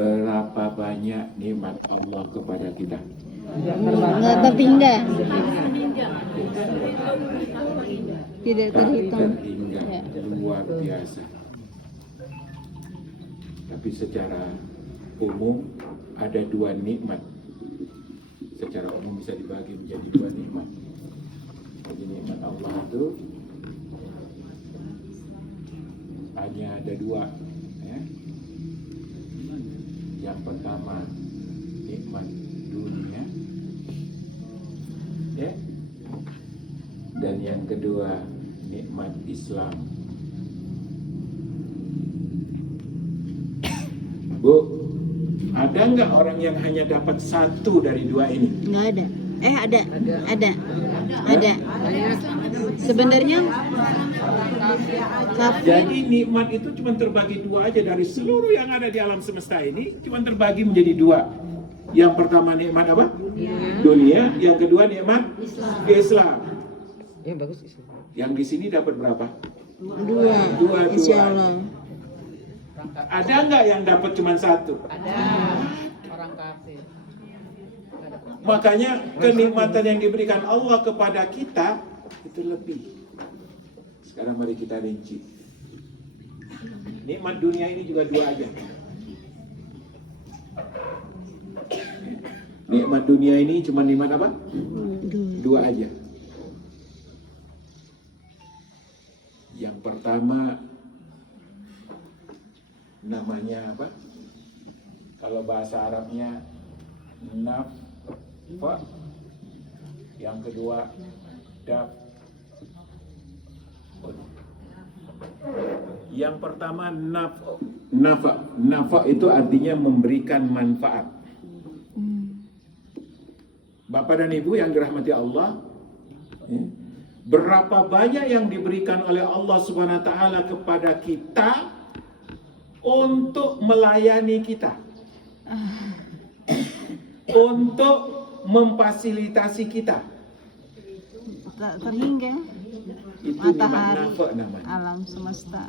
Berapa banyak nikmat Allah kepada kita? Nggak terhingga. Tidak Tak terhitung. terhingga, Ya. luar biasa. Tapi secara umum ada dua nikmat. Secara umum bisa dibagi menjadi dua nikmat. Jadi nikmat Allah itu hanya ada dua, ya. Yang pertama nikmat dunia, ya. Dan yang kedua nikmat Islam. Bu, ada nggak orang yang hanya dapat satu dari dua ini? Nggak ada. Ada. Sebenarnya Jadi nikmat itu cuma terbagi dua aja dari seluruh yang ada di alam semesta ini, cuma terbagi menjadi dua. Yang pertama nikmat apa? Dunia. Yang kedua nikmat Islam. Ya bagus Islam. Yang di sini dapat berapa? dua. Insya Allah. Ada nggak yang dapat cuma satu? Ada orang kafir. Makanya kenikmatan yang diberikan Allah kepada kita itu lebih. Sekarang mari kita rinci. Nikmat dunia ini juga dua aja. Nikmat dunia ini cuma nikmat apa? Dua aja. Yang pertama namanya apa? Kalau bahasa Arabnya naf'a. Yang kedua daf. Yang pertama nafa itu artinya memberikan manfaat. Bapak dan Ibu yang dirahmati Allah, ya, berapa banyak yang diberikan oleh Allah Subhanahu wa taala kepada kita untuk melayani kita, untuk memfasilitasi kita. Tak terhingga. Itu Matahari, nafa namanya. alam semesta.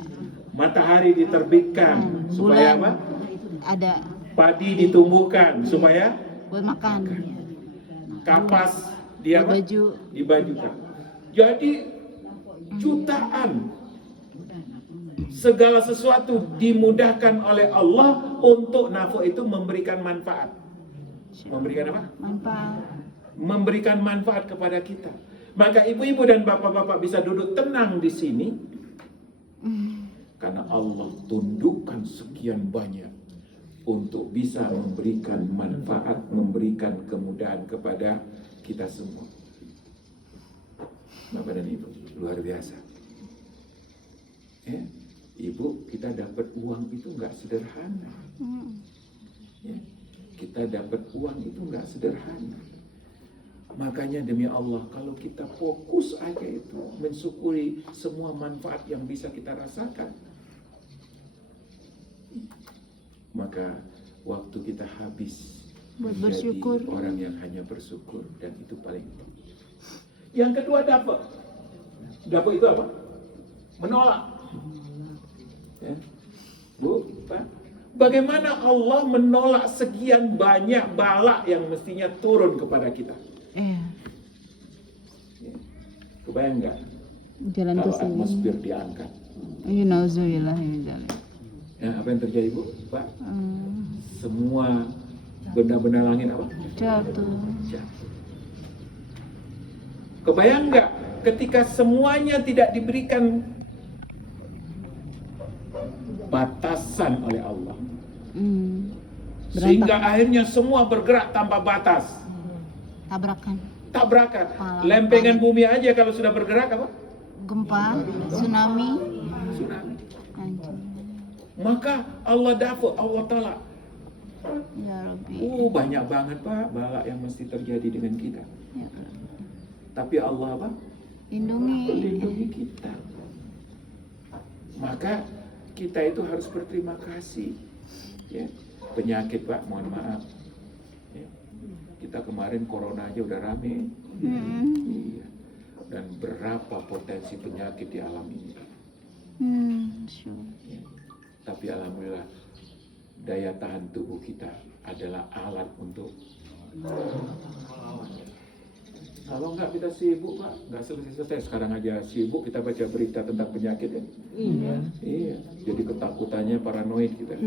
Matahari diterbitkan supaya apa? Ada Padi ditumbuhkan supaya buat makan. kapas dia apa? Dibajukan. Jadi jutaan segala sesuatu dimudahkan oleh Allah untuk nafsu itu memberikan manfaat. Memberikan apa? Manfaat. Memberikan manfaat kepada kita. Maka ibu-ibu dan bapak-bapak bisa duduk tenang di sini karena Allah tundukkan sekian banyak untuk bisa memberikan manfaat, memberikan kemudahan kepada kita semua. Bapak dan Ibu, luar biasa. Ya, Ibu, kita dapat uang itu nggak sederhana. Ya, kita dapat uang itu nggak sederhana. Makanya demi Allah, kalau kita fokus aja itu mensyukuri semua manfaat yang bisa kita rasakan, maka waktu kita habis Buat menjadi bersyukur. orang yang hanya bersyukur, dan itu paling penting. Yang kedua dapat itu apa? Menolak. Ya. Bu, Pak, bagaimana Allah menolak sekian banyak bala yang mestinya turun kepada kita? Kebayang nggak? Jalan Kalau ke sini. atmosfer diangkat, Iya, nauzubillah min dzalik. apa yang terjadi, Bu? Pak, semua benda-benda langit apa? Jatuh. Jatuh. Kebayang nggak ketika semuanya tidak diberikan batasan oleh Allah, sehingga akhirnya semua bergerak tanpa batas. Tabrakan. Lempengan bumi aja kalau sudah bergerak apa? Gempa, tsunami. Tsunami. Anjing. Maka Allah Allah tolak. Ya Rabbi. Banyak banget Pak bala yang mesti terjadi dengan kita. Ya. Tapi Allah apa? Lindungi kita. Maka kita itu harus berterima kasih. Ya. Penyakit Pak, mohon maaf. Ya. Kita kemarin corona aja udah rame. Iya. Dan berapa potensi penyakit di alam ini. Sure. Ya. Tapi alhamdulillah daya tahan tubuh kita adalah alat untuk kalau enggak kita sibuk Pak, enggak selesai-selesai. Sekarang aja sibuk kita baca berita tentang penyakit ya. Iya. Jadi ketakutannya paranoid kita.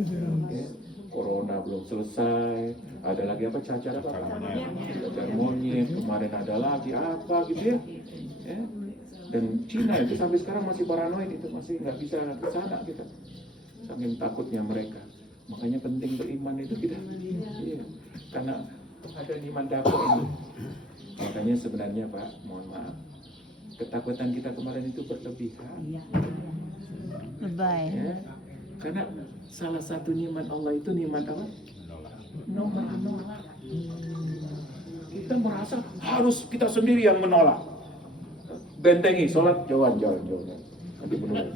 Ya. Corona belum selesai, ada lagi apa cacar apa? Cacar monyet, kemarin ada lagi apa gitu ya. Ya. Dan Cina itu sampai sekarang masih paranoid itu, masih nggak bisa ke sana kita. Saking takutnya mereka. Makanya penting beriman itu kita. Iya. Karena ada iman dapur ini. Makanya sebenarnya Pak, mohon maaf, ketakutan kita kemarin itu berlebihan. Lebay. Ya. Karena salah satu nikmat Allah itu nikmat apa? Menolak. Kita merasa harus kita sendiri yang menolak. Bentengi, sholat, jauhan. Nanti menolak.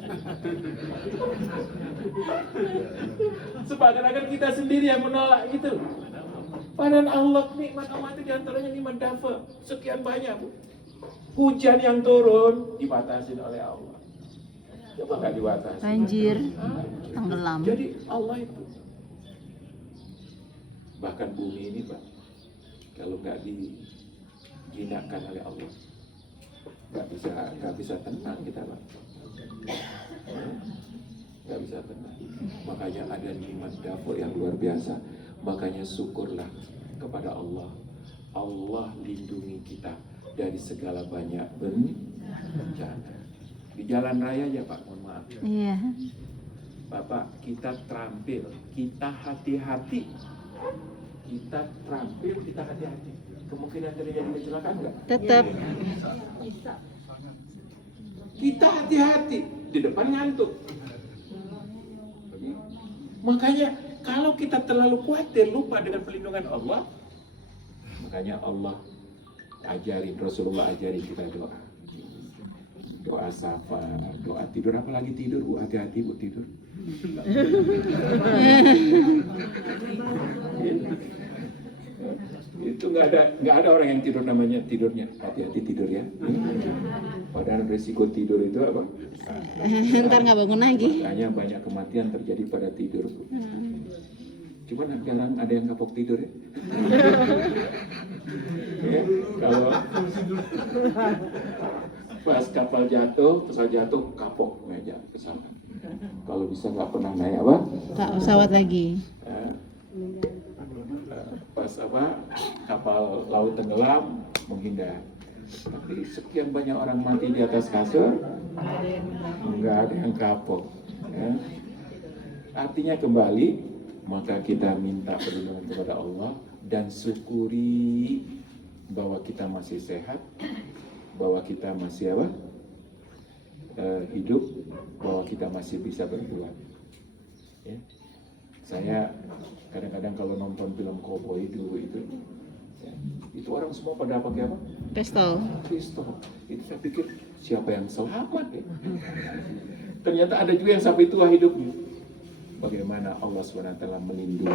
Seakan-akan kita sendiri yang menolak itu. Padahal Allah, nikmat Allah itu diantaranya nikmat dafa. Sekian banyak Bu. Hujan yang turun dibatasi oleh Allah. Coba nggak dibatasi. Banjir, tenggelam. Jadi Allah itu. Bahkan bumi ini Pak, kalau nggak dijinakkan oleh Allah, nggak bisa tenang kita Pak. Nggak bisa tenang. Makanya ada nikmat dapur yang luar biasa. Makanya syukurlah kepada Allah. Allah lindungi kita dari segala banyak bencana. Di jalan raya ya Pak, mohon maaf. Iya. Bapak, kita terampil, kita hati-hati. Kita terampil, kita hati-hati. Kemungkinan terjadi kecelakaan enggak? Tetap. Kita hati-hati, di depan ngantuk. Makanya kalau kita terlalu khawatir, lupa dengan perlindungan Allah, makanya Allah ajarin, Rasulullah ajarin kita doa. Doa safa, doa tidur, apalagi tidur Bu, hati-hati Bu tidur. Itu nggak ada orang yang tidur namanya tidurnya, hati-hati tidur ya. Padahal resiko tidur itu apa? Ntar nggak bangun lagi. Makanya banyak kematian terjadi pada tidur Bu. Cuman jarang ada yang kapok tidur ya. Ya, kalau pas kapal jatuh, pesawat jatuh, kapok meja pesawat. Kalau bisa nggak pernah naik apa? Tak pesawat lagi. Pas apa? Kapal laut tenggelam, menghindar. Tapi sekian banyak orang mati di atas kasur, nggak ada yang kapok. Ya. Artinya kembali, maka kita minta perlindungan kepada Allah dan syukuri bahwa kita masih sehat, bahwa kita masih apa? Hidup, bahwa kita masih bisa berbuat. Ya. Saya kadang-kadang kalau nonton film cowboy dulu itu, ya, itu orang semua pada pakai apa? Pistol. Pistol. Itu saya pikir siapa yang selamat ya? Ternyata ada juga yang sampai tua hidupnya. Bagaimana Allah SWT melindungi.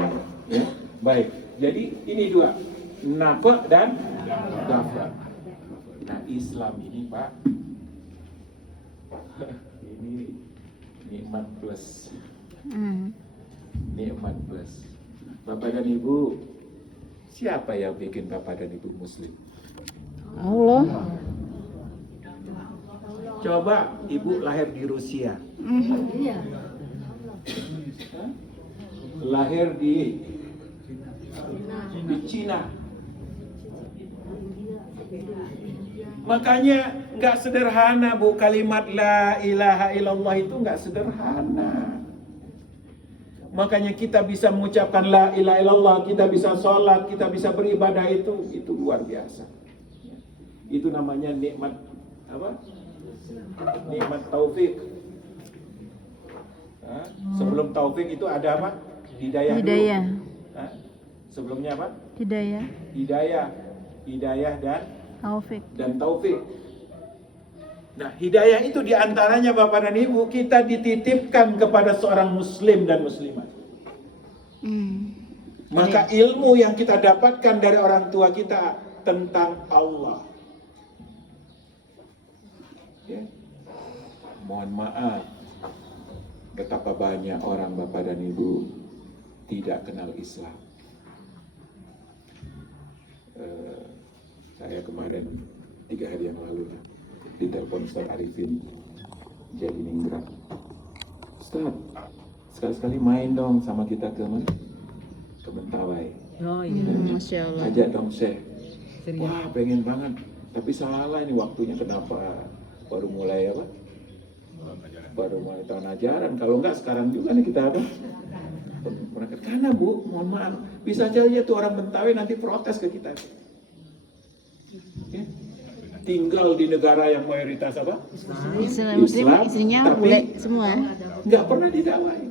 Ya? Baik, jadi ini dua, nafa dan dafa. Nah Islam ini Pak, ini nikmat plus. Nikmat plus. Bapak dan Ibu, siapa yang bikin Bapak dan Ibu Muslim? Allah. Coba Ibu lahir di Rusia. Lahir di Cina. Makanya nggak sederhana Bu, kalimat la ilaha illallah itu nggak sederhana. Makanya kita bisa mengucapkan la ilaha illallah, kita bisa sholat, kita bisa beribadah itu luar biasa. Itu namanya nikmat apa? Nikmat taufik. Nah, sebelum taufik itu ada apa? Hidayah. Hidayah. Nah, sebelumnya apa? Hidayah. Hidayah Taufik. dan taufik. Nah, hidayah itu diantaranya Bapak dan Ibu, kita dititipkan kepada seorang muslim dan muslimat. Maka ilmu yang kita dapatkan dari orang tua kita tentang Allah. Ya. Mohon maaf, betapa banyak orang Bapak dan Ibu tidak kenal Islam. Saya kemarin 3 hari yang lalu ditelepon Ustaz Arifin jadi Ningrat. Ustaz, sekali-sekali main dong sama kita ke mana? Ke Mentawai. Oh iya. Masya Allah. Ajak dong Syekh. Serius. Wah, pengen banget. Tapi salah ini waktunya, kenapa baru mulai apa? Baru mulai tahun ajaran. Kalau enggak sekarang juga nih kita apa? Berangkat. Karena Bu, mohon maaf, bisa aja tuh orang Mentawai nanti protes ke kita. Ya. Tinggal di negara yang mayoritas apa? Islam Muslim, istrinya tapi bule semua. nggak pernah didakwai.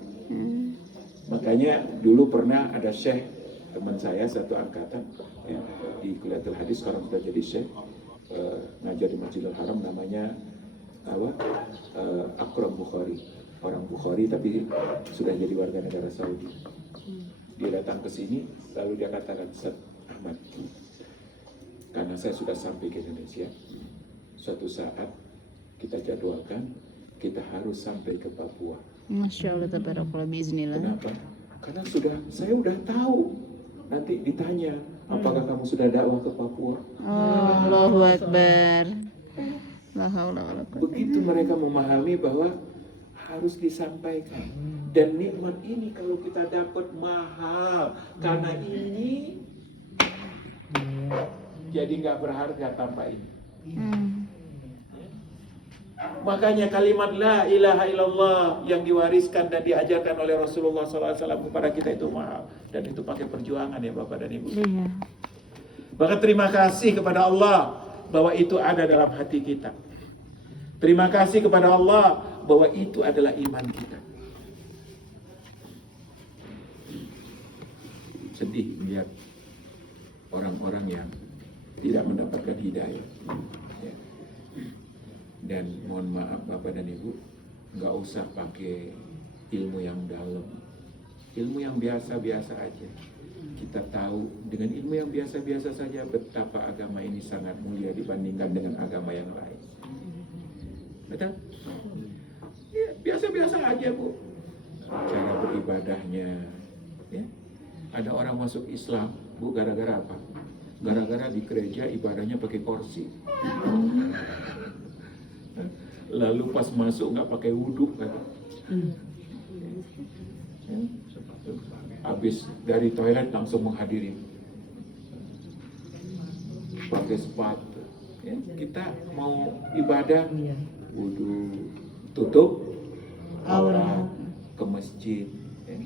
Makanya dulu pernah ada Syekh teman saya satu angkatan ya, di Kuliatul Hadis, sekarang sudah jadi Syekh, ngajar di Masjidil Haram, namanya apa? Akram Bukhari, orang Bukhari tapi sudah jadi warga negara Saudi. Dia datang ke sini lalu dia katakan, Ustaz Ahmad, karena saya sudah sampai ke Indonesia, suatu saat kita jadwalkan kita harus sampai ke Papua. Masya Allah, tabarakallah, biiznillah. Kenapa? Karena saya udah tahu. Nanti ditanya, apakah kamu sudah dakwah ke Papua? Oh, Allahu Akbar. La haula wala quwwata. Begitu mereka memahami bahwa harus disampaikan. Dan nikmat ini kalau kita dapat mahal. Karena ini jadi nggak berharga tanpa ini. Makanya kalimat la ilaha illallah yang diwariskan dan diajarkan oleh Rasulullah SAW kepada kita itu mahal. Dan itu pakai perjuangan ya Bapak dan Ibu. Iya. Maka terima kasih kepada Allah bahwa itu ada dalam hati kita. Terima kasih kepada Allah bahwa itu adalah iman kita. Sedih melihat orang-orang yang tidak mendapatkan hidayah. Ya. Dan mohon maaf Bapak dan Ibu, nggak usah pakai ilmu yang dalam, ilmu yang biasa-biasa aja. Kita tahu dengan ilmu yang biasa-biasa saja betapa agama ini sangat mulia dibandingkan dengan agama yang lain. Betul? Ya, biasa-biasa aja Bu. Cara beribadahnya. Ya. Ada orang masuk Islam, Bu, gara-gara apa? Gara-gara di gereja ibadahnya pakai kursi. Lalu pas masuk nggak pakai wudhu kan? Habis dari toilet langsung menghadiri, pakai sepatu. Ya, kita mau ibadah, wudhu, tutup aurat, ke masjid, ya,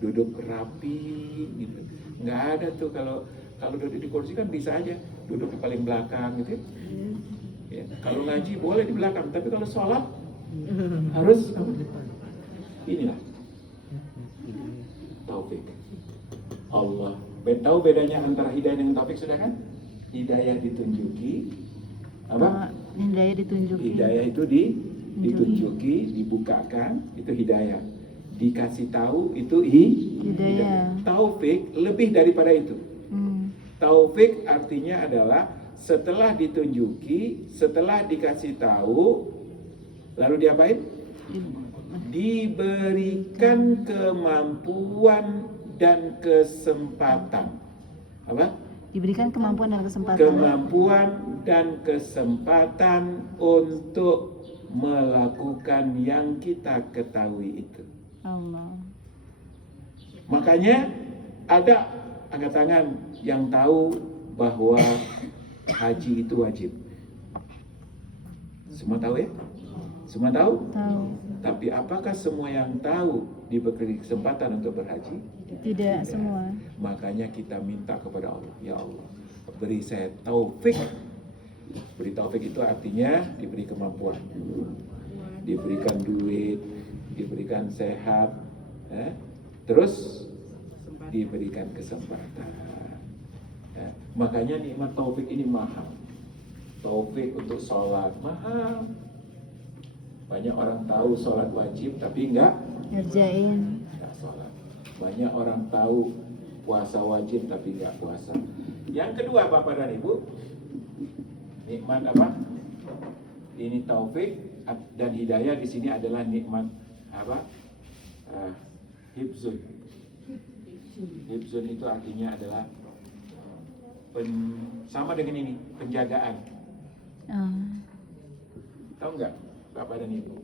duduk rapi, gitu. Nggak ada tuh kalau duduk di kursi kan bisa aja duduk di paling belakang gitu. Ya, kalau ngaji boleh di belakang, tapi kalau sholat harus inilah taufik Allah. Tahu bedanya antara hidayah dengan taufik sudah kan? Hidayah ditunjuki, apa? Hidayah ditunjuki. Hidayah itu ditunjuki, dibukakan, itu hidayah. Dikasih tahu itu hidayah. Taufik lebih daripada itu. Taufik artinya adalah setelah ditunjuki, setelah dikasih tahu, lalu diapain? Diberikan kemampuan dan kesempatan. Apa? Diberikan kemampuan dan kesempatan. Kemampuan dan kesempatan untuk melakukan yang kita ketahui itu. Allah. Makanya ada angkat tangan yang tahu bahwa haji itu wajib. Semua tahu ya? Semua tahu? Tahu. Tapi apakah semua yang tahu diberi kesempatan untuk berhaji? Tidak semua. Makanya kita minta kepada Allah, ya Allah, beri saya taufik. Beri taufik itu artinya diberi kemampuan, diberikan duit, diberikan sehat, terus diberikan kesempatan. Ya, makanya nikmat taufik ini mahal. Taufik untuk sholat mahal. Banyak orang tahu sholat wajib tapi enggak sholat. Banyak orang tahu puasa wajib tapi enggak puasa. Yang kedua Bapak dan Ibu, nikmat apa? Ini taufik dan hidayah di sini adalah nikmat apa? Hifzun. Hifzun itu artinya adalah sama dengan ini, penjagaan. Tahu nggak Bapak dan Ibu?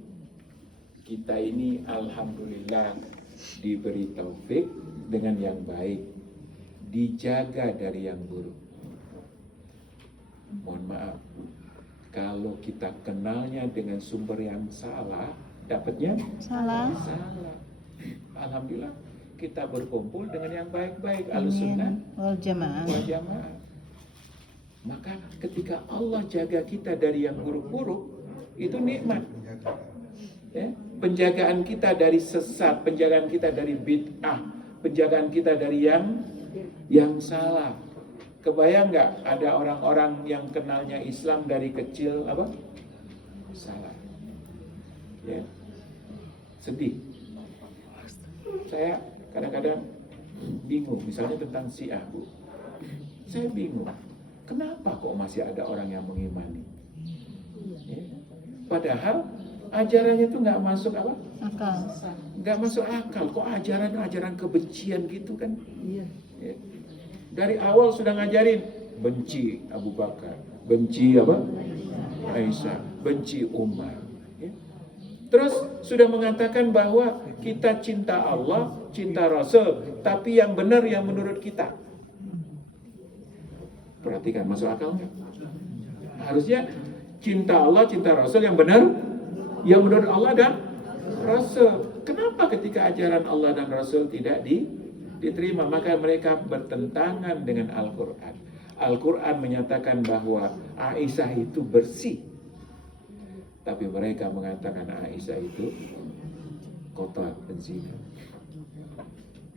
Kita ini alhamdulillah diberi taufik dengan yang baik, dijaga dari yang buruk. Mohon maaf, kalau kita kenalnya dengan sumber yang salah, dapatnya Salah. salah. Alhamdulillah kita berkumpul dengan yang baik-baik, Ahlussunnah Wal jamaah. wal jamaah. Maka ketika Allah jaga kita dari yang buruk-buruk, itu nikmat. Ya, penjagaan kita dari sesat, penjagaan kita dari bid'ah, penjagaan kita dari yang salah. Kebayang nggak ada orang-orang yang kenalnya Islam dari kecil apa? Salah. Ya. Sedih. Saya kadang-kadang bingung, misalnya tentang Syiah, Bu. Saya bingung. Kenapa kok masih ada orang yang mengimani? Ya. Padahal ajarannya itu nggak masuk apa? Akal. Nggak masuk akal. Kok ajaran kebencian gitu kan? Iya. Ya. Dari awal sudah ngajarin benci Abu Bakar, benci apa? Aisyah, benci Umar. Ya. Terus sudah mengatakan bahwa kita cinta Allah, cinta Rasul, tapi yang benar yang menurut kita. Perhatikan, masuk akal nggak? Harusnya cinta Allah, cinta Rasul yang benar, yang menurut Allah dan Rasul. Kenapa ketika ajaran Allah dan Rasul tidak diterima? Maka mereka bertentangan dengan Al-Quran. Al-Quran menyatakan bahwa Aisyah itu bersih, tapi mereka mengatakan Aisyah itu kotor, berzina.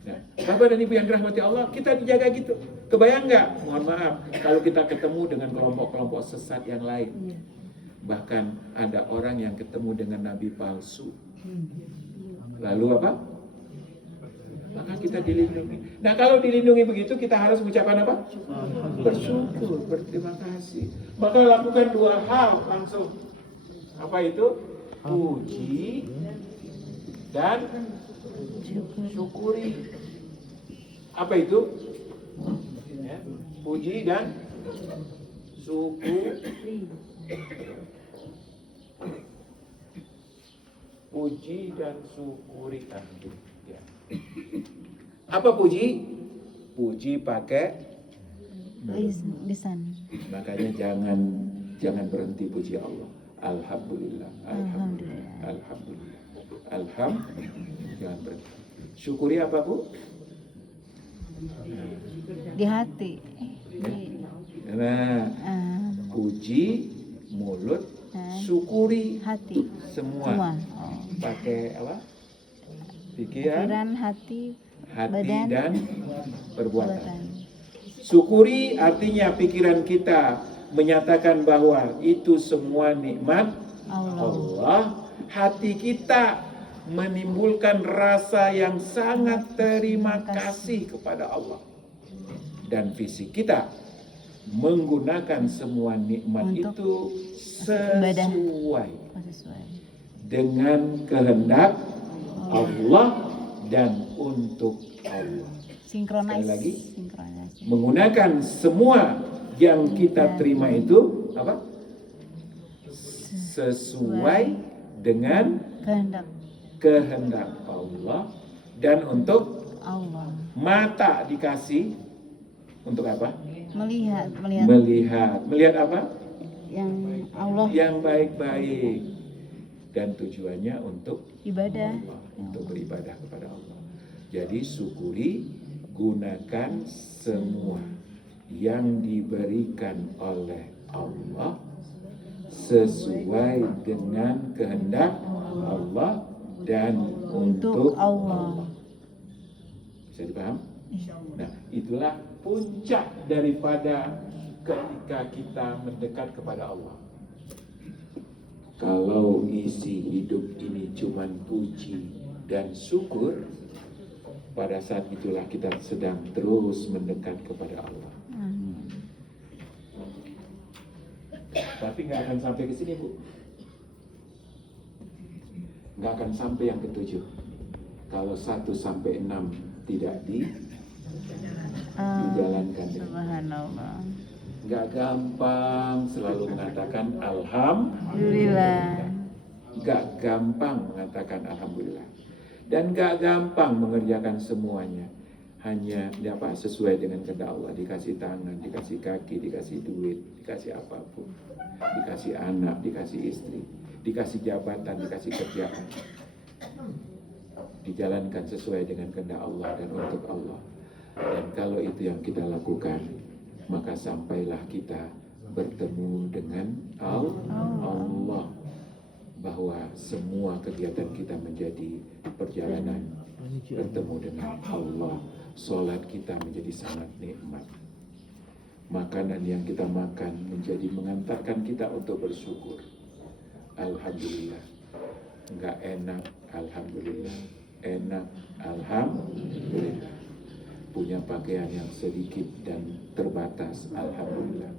Nah, Bapak dan Ibu yang dirahmati Allah, kita dijaga gitu. Kebayang nggak? Mohon maaf, kalau kita ketemu dengan kelompok-kelompok sesat yang lain. Bahkan ada orang yang ketemu dengan nabi palsu. Lalu apa? Maka kita dilindungi. Nah, kalau dilindungi begitu, kita harus mengucapkan apa? Bersyukur, berterima kasih. Maka lakukan dua hal langsung. Apa itu? Puji dan syukuri. Apa itu? Ya, puji dan syukuri. Puji dan syukuri. Ya. Apa puji? Puji pakai Lisan. makanya jangan berhenti puji Allah. Alhamdulillah, alhamdulillah, alhamdulillah, alhamdulillah. Jangan berhenti. Syukuri apa, Bu? Di hati. Nah, puji mulut, syukuri Hati. semua. Oh. Pakai apa? Pikiran, Pikiran, hati, hati badan, dan perbuatan. buatan. Syukuri artinya pikiran kita menyatakan bahwa itu semua nikmat Allah. Hati kita menimbulkan rasa yang sangat terima kasih kepada Allah. Dan fisik kita menggunakan semua nikmat Untuk itu sesuai Sesuai. dengan kehendak Allah dan untuk Allah. Sinkronis. Sekali lagi. Sinkronis. Menggunakan semua yang kita terima itu apa? Sesuai dengan kehendak Allah dan untuk Allah. mata dikasih untuk apa? Melihat apa? Yang Allah Yang baik-baik dan tujuannya untuk ibadah. Allah, untuk beribadah kepada Allah. Jadi syukuri, gunakan semua yang diberikan oleh Allah sesuai dengan kehendak Allah dan untuk Allah. Bisa dipaham? Nah, itulah puncak daripada ketika kita mendekat kepada Allah. Kalau isi hidup ini cuma puji dan syukur, pada saat itulah kita sedang terus mendekat kepada Allah. Tapi nggak akan sampai ke sini, Bu. Nggak akan sampai yang ketujuh. Kalau 1 sampai 6 tidak dijalankan dengan Subhanallah. nggak gampang selalu mengatakan Alhamdulillah. nggak gampang mengatakan alhamdulillah, dan nggak gampang mengerjakan semuanya hanya sesuai dengan kehendak Allah. Dikasih tangan, dikasih kaki, dikasih duit, dikasih apapun, dikasih anak, dikasih istri, dikasih jabatan, dikasih kerjaan, dijalankan sesuai dengan kehendak Allah dan untuk Allah. Dan kalau itu yang kita lakukan, maka sampailah kita bertemu dengan Allah, bahwa semua kegiatan kita menjadi perjalanan bertemu dengan Allah. Salat kita menjadi sangat nikmat. Makanan yang kita makan menjadi mengantarkan kita untuk bersyukur. Alhamdulillah. Enggak enak, alhamdulillah. Enak, alhamdulillah. Punya pakaian yang sedikit dan terbatas, alhamdulillah.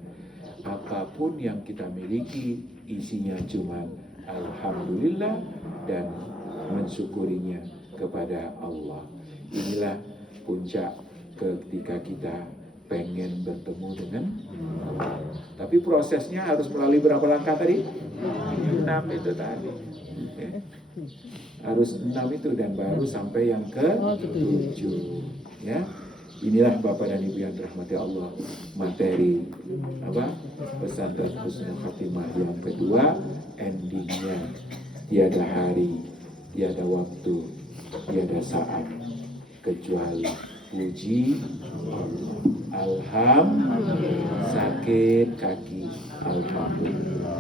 Apapun yang kita miliki, isinya cuma alhamdulillah dan mensyukurinya kepada Allah. Inilah puncak ketika kita pengen bertemu dengan Allah. Tapi prosesnya harus melalui berapa langkah tadi? 6 itu tadi. Harus 6 itu dan baru sampai yang ke-7. Ya. Inilah Bapak dan Ibu yang dirahmati Allah, materi pesantren Husnul Khatimah yang kedua, endingnya tiada hari, tiada waktu, tiada saat kecuali puji Allah. Alhamdulillah. Sakit kaki, alhamdulillah.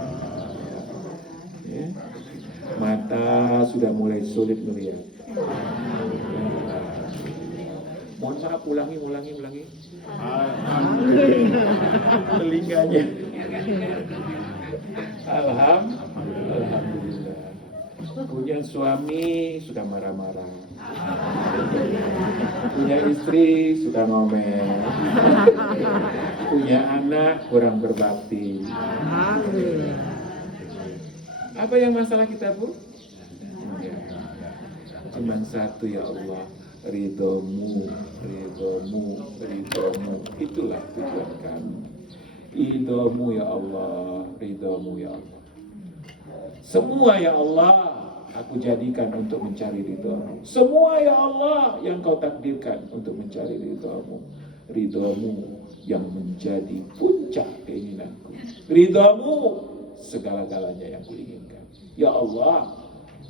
Ya. Mata sudah mulai sulit melihat. Mohon maaf, ulangi. Telinganya. Alhamdulillah. Punya suami sudah marah-marah. Punya istri sudah ngomel. Punya anak kurang berbakti. Apa yang masalah kita, Bu? Cuman satu, ya Allah, ridhomu. Itulah tujuan kami. Ridhomu ya Allah, ridhomu ya Allah. Semua ya Allah aku jadikan untuk mencari ridhomu. Semua ya Allah yang kau takdirkan untuk mencari ridhomu. Ridhomu yang menjadi puncak keinginanku. Ridhomu segala-galanya yang kuinginkan. Ya Allah,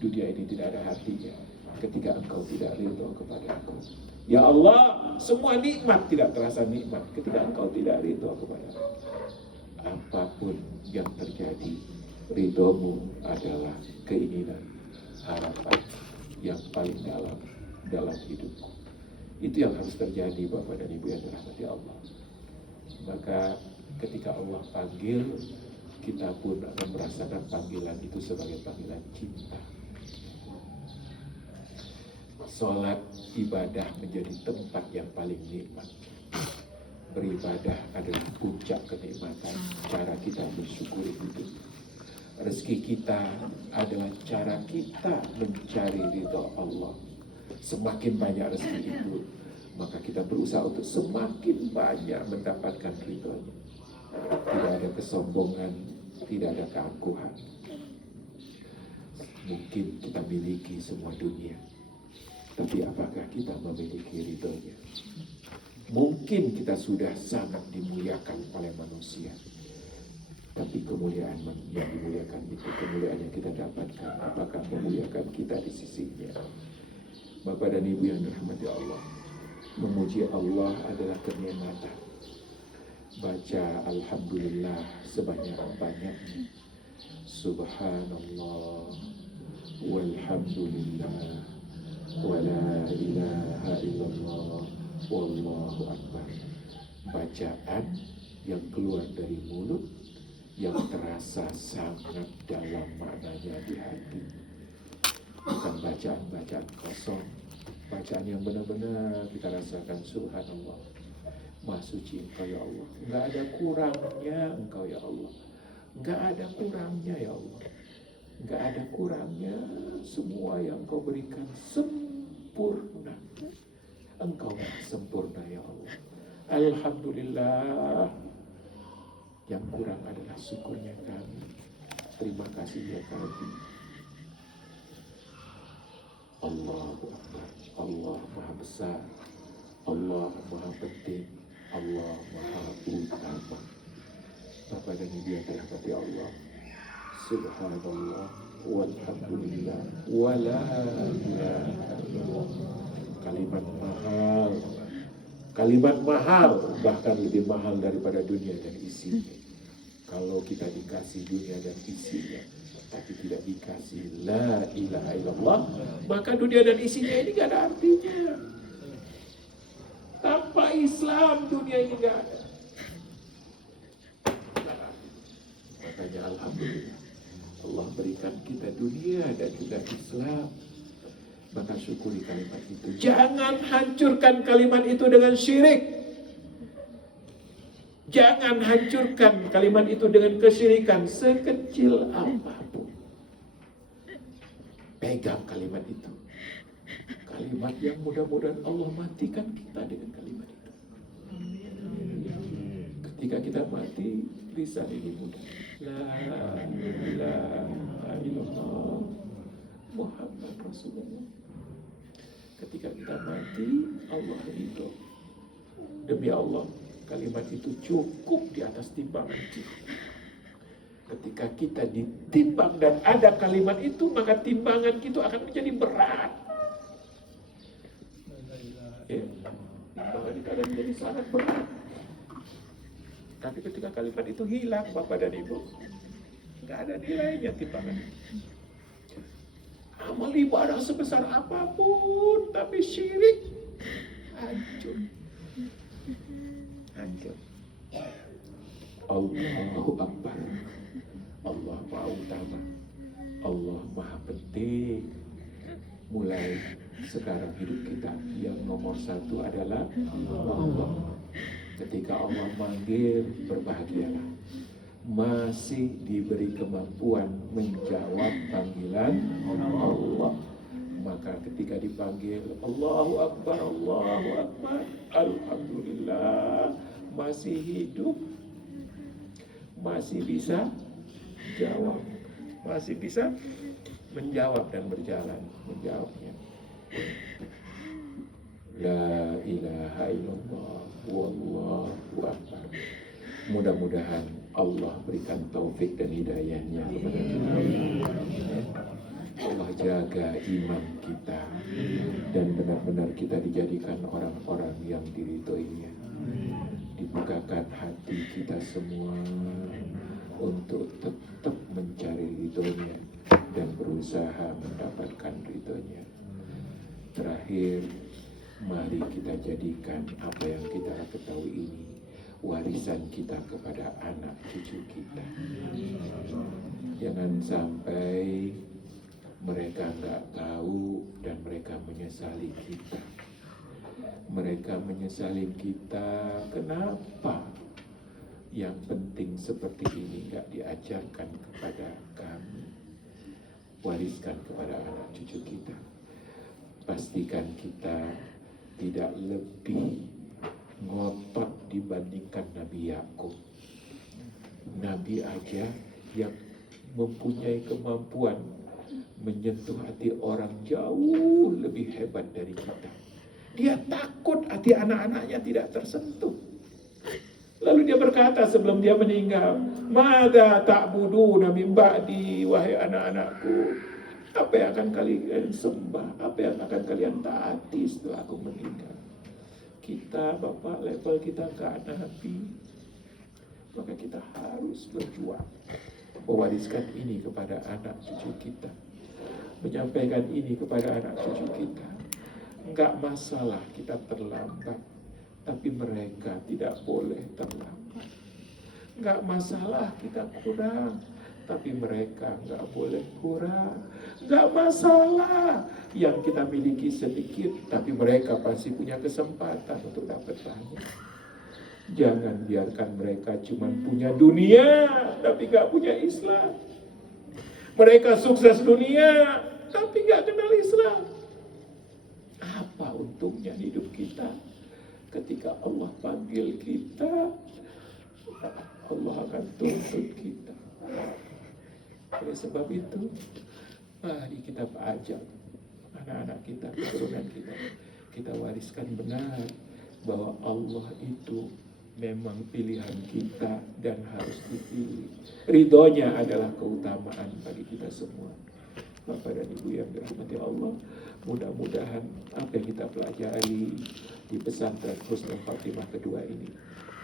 dunia ini tidak ada artinya ketika engkau tidak ridho kepada aku. Ya Allah, semua nikmat tidak terasa nikmat ketika engkau tidak ridho kepada aku. Apapun yang terjadi, ridhomu adalah keinginan, harapan yang paling dalam hidupku. Itu yang harus terjadi, Bapak dan Ibu yang dirahmati Allah. Maka ketika Allah panggil, kita pun akan merasakan panggilan itu sebagai panggilan cinta. Sholat ibadah menjadi tempat yang paling nikmat. Beribadah adalah puncak kenikmatan, cara kita bersyukuri hidup. Rezeki kita adalah cara kita mencari ridho Allah. Semakin banyak rezeki itu, maka kita berusaha untuk semakin banyak mendapatkan ridhonya. Tidak ada kesombongan, tidak ada keangkuhan. Mungkin kita miliki semua dunia, tapi apakah kita memiliki ridhonya? Mungkin kita sudah sangat dimuliakan oleh manusia, tapi kemuliaan yang dimuliakan itu, kemuliaan yang kita dapatkan, apakah memuliakan kita di sisinya? Bapak dan Ibu yang dirahmati Allah, memuji Allah adalah kenikmatan. Baca Alhamdulillah sebanyak-banyaknya. Subhanallah walhamdulillah wa la ilaha illallah wallahu akbar. Bacaan yang keluar dari mulut yang terasa sangat dalam maknanya di hati. Bukan bacaan-bacaan kosong, bacaan yang benar-benar kita rasakan. Subhanallah, Maha suci Engkau ya Allah, enggak ada kurangnya Engkau ya Allah, enggak ada kurangnya ya Allah, enggak ada kurangnya. Semua yang Engkau berikan sempurna. Engkau sempurna ya Allah. Alhamdulillah. Yang kurang adalah syukurnya kami. Terima kasih ya kami. Allahu Akbar. Allah Maha Besar. Allah Maha Penting. Allah Maha Utama. Bapak dan Ibu yang dirahmati Allah. Subhanallah walhamdulillah wala ilaha illallah. Kalimat mahal, bahkan lebih mahal daripada dunia dan isinya. Kalau kita dikasih dunia dan isinya, tapi tidak dikasih la ilaha illallah, maka dunia dan isinya ini gak ada artinya. Tanpa Islam dunia ini gak ada. Makanya alhamdulillah Allah berikan kita dunia dan juga Islam. Maka syukuri kalimat itu. Jangan hancurkan kalimat itu dengan syirik. Jangan hancurkan kalimat itu dengan kesyirikan sekecil apapun. Pegang kalimat itu. Kalimat yang mudah-mudahan Allah matikan kita dengan kalimat itu. Ketika kita mati, lisan ini mudah. La ilaha illallah Muhammad Rasulullah. Ketika kita mati, Allah ridho. Demi Allah, kalimat itu cukup di atas timbangan kita. Ketika kita ditimbang dan ada kalimat itu, maka timbangan kita akan menjadi berat. Ya, timbangan kita akan menjadi sangat berat. Tapi ketika kalimat itu hilang, Bapak dan Ibu, nggak ada nilainya timbangan. Amal ibadah sebesar apapun, tapi syirik hancur. Hancur. Allahu Akbar. Allah Maha Utama. Allah Maha Penting. Mulai sekarang hidup kita yang nomor satu adalah Allah. Ketika Allah manggil, berbahagialah. Masih diberi kemampuan menjawab panggilan Allah. Maka ketika dipanggil Allahu Akbar, Allahu Akbar, alhamdulillah, masih hidup, masih bisa jawab, masih bisa menjawab dan berjalan menjawabnya. La ilaha illallah wallahu akbar. Mudah-mudahan Allah berikan taufik dan hidayahnya kepada kita. Allah jaga iman kita dan benar-benar kita dijadikan orang-orang yang diridhoinya. Dibukakan hati kita semua untuk tetap mencari ridhonya dan berusaha mendapatkan ridhonya. Terakhir, mari kita jadikan apa yang kita ketahui ini warisan kita kepada anak cucu kita. Jangan sampai mereka nggak tahu dan mereka menyesali kita. Mereka menyesali kita, kenapa yang penting seperti ini nggak diajarkan kepada kami. Wariskan kepada anak cucu kita. Pastikan kita tidak lebih ngotot dibandingkan Nabi Yakub. Nabi aja yang mempunyai kemampuan menyentuh hati orang jauh lebih hebat dari kita. Dia takut hati anak-anaknya tidak tersentuh. Lalu dia berkata sebelum dia meninggal, "Mada ta'buduna min ba'di, wahai anak-anakku? Apa yang akan kalian sembah? Apa yang akan kalian taati setelah aku meninggal?" Kita, Bapak, level kita nggak Nabi, maka kita harus berjuang mewariskan ini kepada anak cucu kita, menyampaikan ini kepada anak cucu kita. Nggak masalah kita terlambat, tapi mereka tidak boleh terlambat. Nggak masalah kita kurang, tapi mereka nggak boleh kurang. Nggak masalah yang kita miliki sedikit, tapi mereka pasti punya kesempatan untuk dapat banyak. Jangan biarkan mereka cuma punya dunia, tapi nggak punya Islam. Mereka sukses dunia, tapi nggak kenal Islam. Apa untungnya hidup kita ketika Allah panggil kita, Allah akan tuntut kita. Oleh sebab itu, mari kita ajak anak-anak kita, keturunan kita wariskan benar bahwa Allah itu memang pilihan kita dan harus dipilih. Ridhonya adalah keutamaan bagi kita semua. Bapak dan Ibu yang dirahmati Allah, mudah-mudahan apa yang kita pelajari di pesantren Husnul Khotimah kedua ini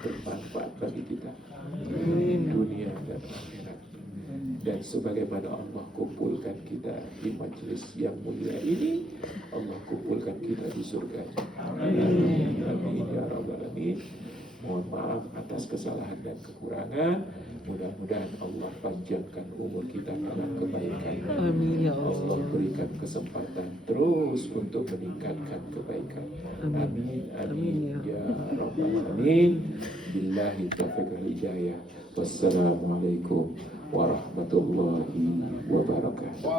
bermanfaat bagi kita dunia dan akhirat. Dan sebagaimana Allah kumpulkan kita di majelis yang mulia ini, Allah kumpulkan kita di surga. Amin. Amin ya rabbal alamin. Mohon maaf atas kesalahan dan kekurangan. Mudah-mudahan Allah panjangkan umur kita dalam kebaikan. Amin ya Allah. Allah berikan kesempatan terus untuk meningkatkan kebaikan. Amin. Amin ya rabbal alamin. Billahi taufiq wal hidayah. Wassalamualaikum warahmatullahi wabarakatuh.